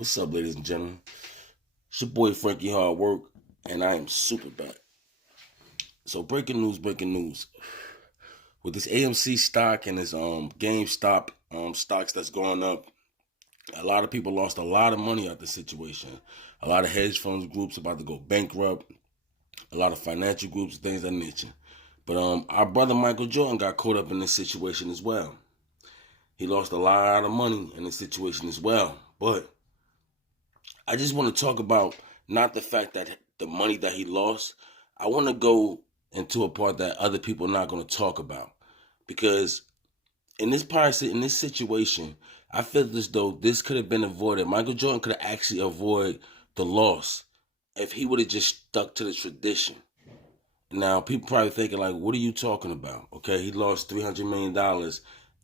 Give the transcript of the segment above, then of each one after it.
What's up, ladies and gentlemen? It's your boy Frankie Hard Work, and I am super back. So breaking news. With this AMC stock and this GameStop stocks that's going up, a lot of people lost a lot of money out the situation. A lot of hedge funds groups about to go bankrupt. A lot of financial groups, things of that nature. But our brother Michael Jordan got caught up in this situation as well. He lost a lot of money in this situation as well. But I just want to talk about not the fact that the money that he lost. I want to go into a part that other people are not going to talk about, because in this situation, I feel as though this could have been avoided. Michael Jordan could have actually avoided the loss if he would have just stuck to the tradition. Now, people probably thinking like, "What are you talking about?" Okay, he lost $300 million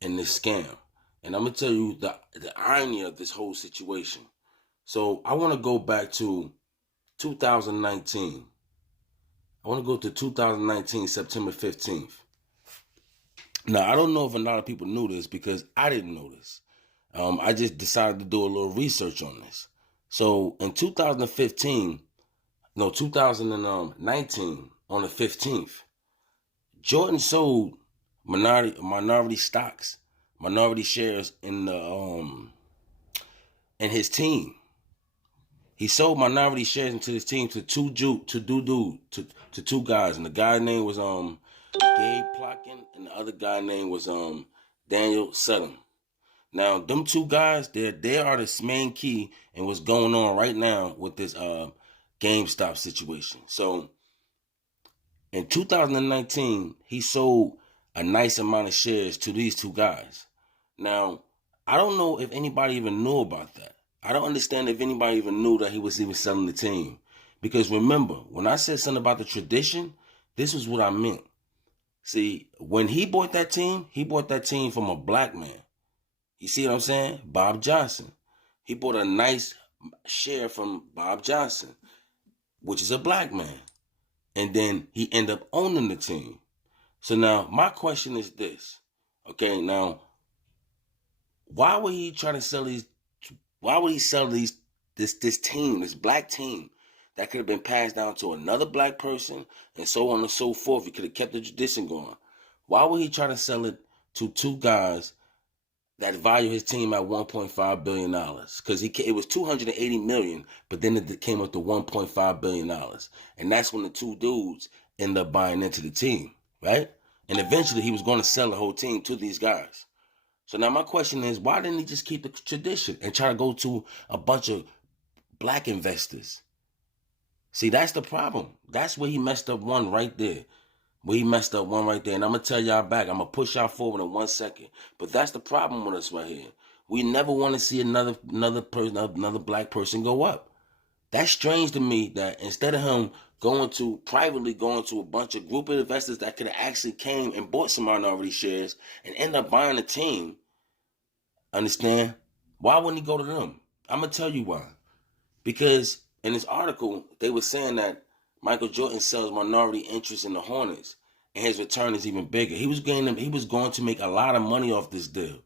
in this scam, and I'm gonna tell you the irony of this whole situation. So I want to go back to 2019. I want to go to 2019, September 15th. Now, I don't know if a lot of people knew this because I didn't know this. I just decided to do a little research on this. So in 2019, on the 15th, Jordan sold minority stocks, minority shares in his team. He sold minority shares into his team to two guys, and the guy name was Gabe Plotkin, and the other guy name was Daniel Sutton. Now, them two guys, they are the main key in what's going on right now with this GameStop situation. So, in 2019, he sold a nice amount of shares to these two guys. Now, I don't know if anybody even knew about that. I don't understand if anybody even knew that he was even selling the team. Because remember, when I said something about the tradition, this was what I meant. See, when he bought that team from a black man. You see what I'm saying? Bob Johnson. He bought a nice share from Bob Johnson, which is a black man. And then he ended up owning the team. So now my question is this. Okay, now, why would he try to sell these? Why would he sell this team, this black team that could have been passed down to another black person and so on and so forth? He could have kept the tradition going. Why would he try to sell it to two guys that value his team at $1.5 billion? Because it was $280 million, but then it came up to $1.5 billion. And that's when the two dudes ended up buying into the team, right? And eventually he was going to sell the whole team to these guys. So now my question is, why didn't he just keep the tradition and try to go to a bunch of black investors? See, that's the problem. That's where he messed up one right there. And I'm going to tell y'all back. I'm going to push y'all forward in 1 second. But that's the problem with us right here. We never want to see another black person go up. That's strange to me that instead of him privately going to a bunch of group of investors that could have actually came and bought some minority shares and end up buying a team, understand? Why wouldn't he go to them? I'm going to tell you why. Because in this article, they were saying that Michael Jordan sells minority interest in the Hornets, and his return is even bigger. He was going to make a lot of money off this deal.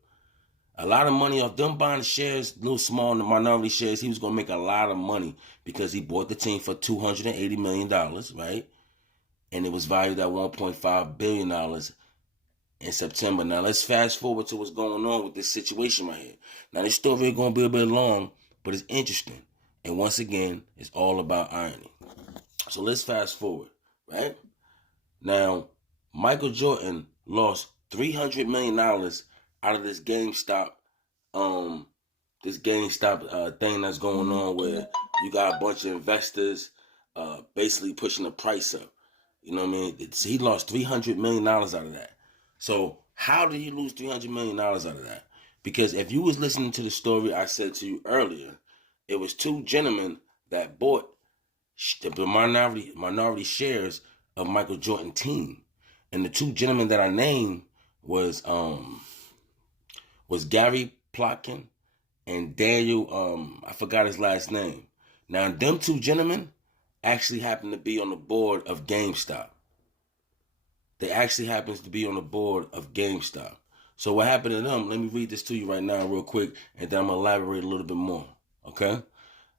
A lot of money off them buying shares, little small minority shares. He was going to make a lot of money because he bought the team for $280 million, right? And it was valued at $1.5 billion in September. Now, let's fast forward to what's going on with this situation right here. Now, this story is going to be a bit long, but it's interesting. And once again, it's all about irony. So let's fast forward, right? Now, Michael Jordan lost $300 million out of this GameStop thing that's going on, where you got a bunch of investors basically pushing the price up. You know what I mean? He lost $300 million out of that. So how did he lose $300 million out of that? Because if you was listening to the story I said to you earlier, it was two gentlemen that bought the minority shares of Michael Jordan team. And the two gentlemen that I named was Gary Plotkin and Daniel, I forgot his last name. Now, them two gentlemen actually happen to be on the board of GameStop. They actually happens to be on the board of GameStop. So what happened to them? Let me read this to you right now real quick, and then I'm going to elaborate a little bit more. Okay?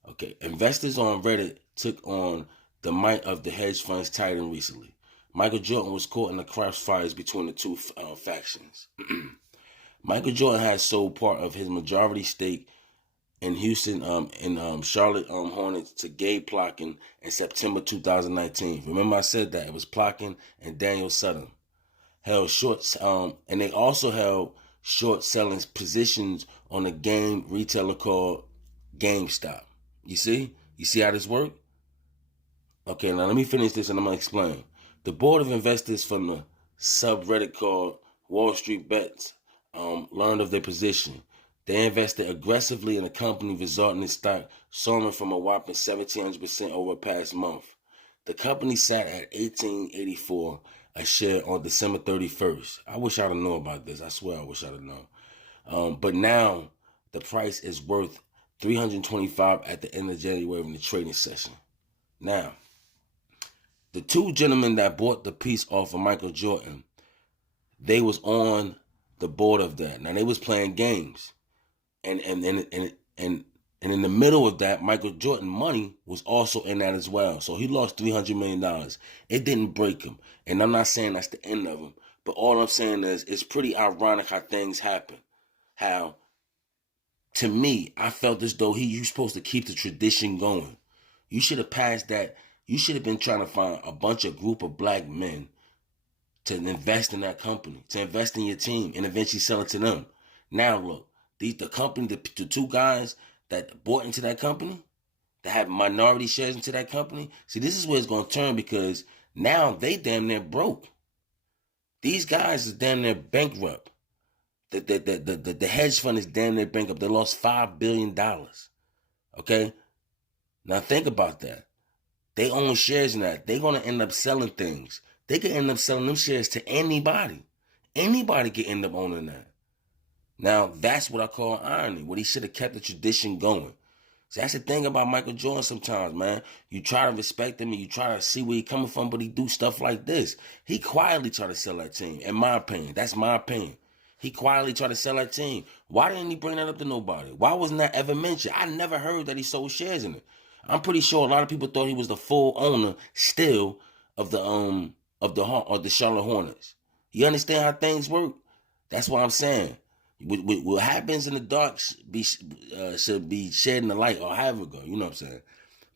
Okay. Investors on Reddit took on the might of the hedge funds titan recently. Michael Jordan was caught in the crossfires between the two factions. Michael Jordan has sold part of his majority stake in Houston, Charlotte Hornets to Gabe Plotkin in September 2019. Remember I said that it was Plotkin and Daniel Sutton held shorts, and they also held short selling positions on a game retailer called GameStop. You see how this works? Okay, now let me finish this and I'm gonna explain. The board of investors from the subreddit called Wall Street Bets learned of their position. They invested aggressively in a company, resulting in stock soaring from a whopping 1,700% over the past month. The company sat at 1884 a share on December 31st. I wish I'd have known about this. I swear I wish I'd have known. But now the price is worth 325 at the end of January in the trading session. Now, the two gentlemen that bought the piece off of Michael Jordan, they was on the board of that. Now they was playing games, and in the middle of that, Michael Jordan money was also in that as well. So he lost $300 million. It didn't break him, and I'm not saying that's the end of him, but all I'm saying is it's pretty ironic how things happen. How, to me, I felt as though you supposed to keep the tradition going. You should have passed that. You should have been trying to find a group of black men to invest in that company, to invest in your team, and eventually sell it to them. Now look, the company, the two guys that bought into that company, that have minority shares into that company. See, this is where it's going to turn, because now they damn near broke. These guys is damn near bankrupt. The hedge fund is damn near bankrupt. They lost $5 billion. Okay? Now think about that. They own shares in that. They're going to end up selling things. They could end up selling them shares to anybody. Anybody could end up owning that. Now, that's what I call irony. What he should have kept the tradition going. See, that's the thing about Michael Jordan sometimes, man. You try to respect him and you try to see where he's coming from, but he do stuff like this. He quietly tried to sell that team, in my opinion. That's my opinion. He quietly tried to sell that team. Why didn't he bring that up to nobody? Why wasn't that ever mentioned? I never heard that he sold shares in it. I'm pretty sure a lot of people thought he was the full owner still of the Charlotte Hornets. You understand how things work? That's what I'm saying. What happens in the dark should be shed in the light, or however it go. You know what I'm saying?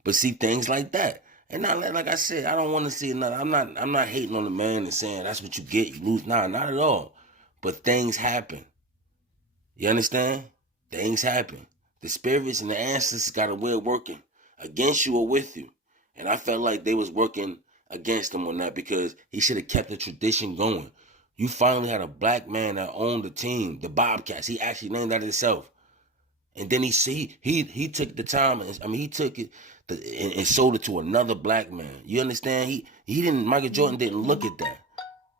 But see, things like that. And not like I said, I don't want to see another. I'm not hating on the man and saying that's what you get, you lose. Nah, not at all. But things happen. You understand? Things happen. The spirits and the ancestors got a way of working against you or with you. And I felt like they was working against him on that, because he should have kept the tradition going. You finally had a black man that owned the team, the Bobcats. He actually named that himself. And then he took the time. He took it and sold it to another black man. You understand? He didn't. Michael Jordan didn't look at that.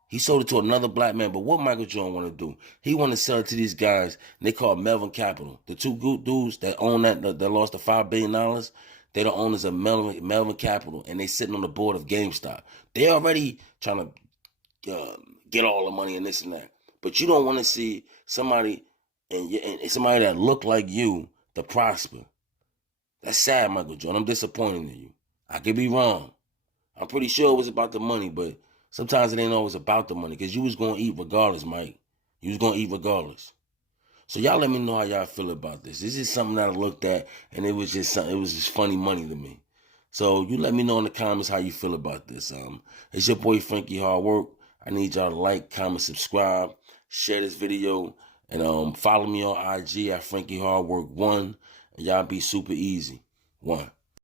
He sold it to another black man. But what Michael Jordan want to do? He want to sell it to these guys. They call Melvin Capital. The two good dudes that own that lost the $5 billion. They're the owners of Melvin Capital, and they sitting on the board of GameStop. They already trying to get all the money and this and that. But you don't want to see somebody and somebody that look like you to prosper. That's sad, Michael Jordan. I'm disappointed in you. I could be wrong. I'm pretty sure it was about the money, but sometimes it ain't always about the money, because you was going to eat regardless, Mike. You was going to eat regardless. So y'all let me know how y'all feel about this. This is something that I looked at, and it was just funny money to me. So you let me know in the comments how you feel about this. It's your boy Frankie Hard Work. I need y'all to like, comment, subscribe, share this video, and follow me on IG at Frankie Hard Work 1. And y'all be super easy. 1.